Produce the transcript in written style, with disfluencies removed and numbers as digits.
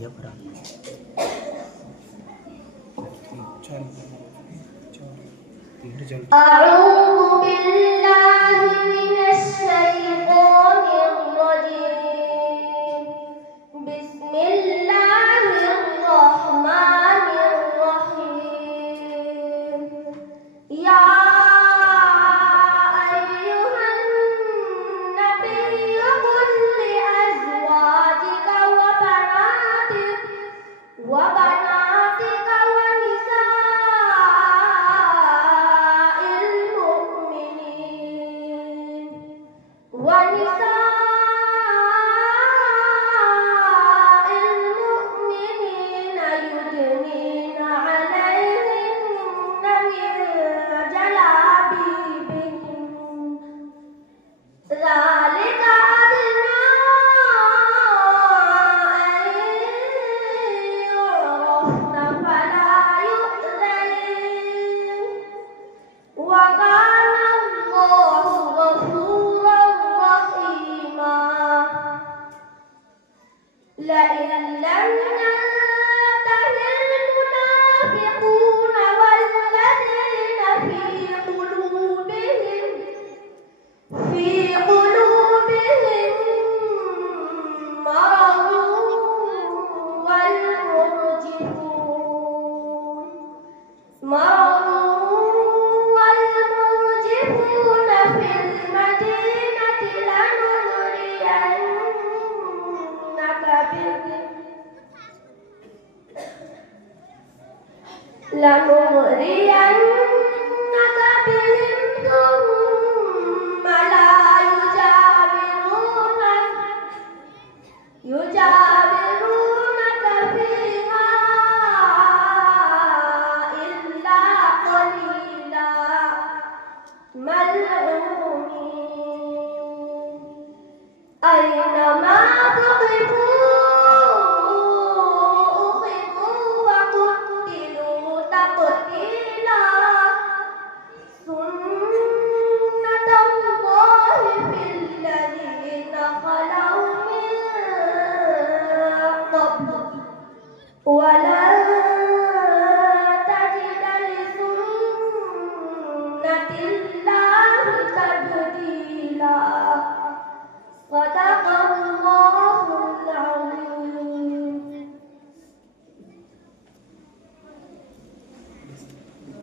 يقرأ. أعوذ بالله من الشيطان الرجيم. بسم الله الرحمن الرحيم. يا أيها النبي قل لأزواجك وبناتك ونساء المؤمنين يدنين عليهن من جلابيبهن ذلك أدنى أن يعرفن فلا يؤذين وكان الله غفورا رحيما. لئن لم ينته المنافقون والذين في قلوبهم مرض والمرجفون في المدينة لنغرينك بهم ثم لا يجاورونك فيها إلا قليلا ملعونين أينما تقفوا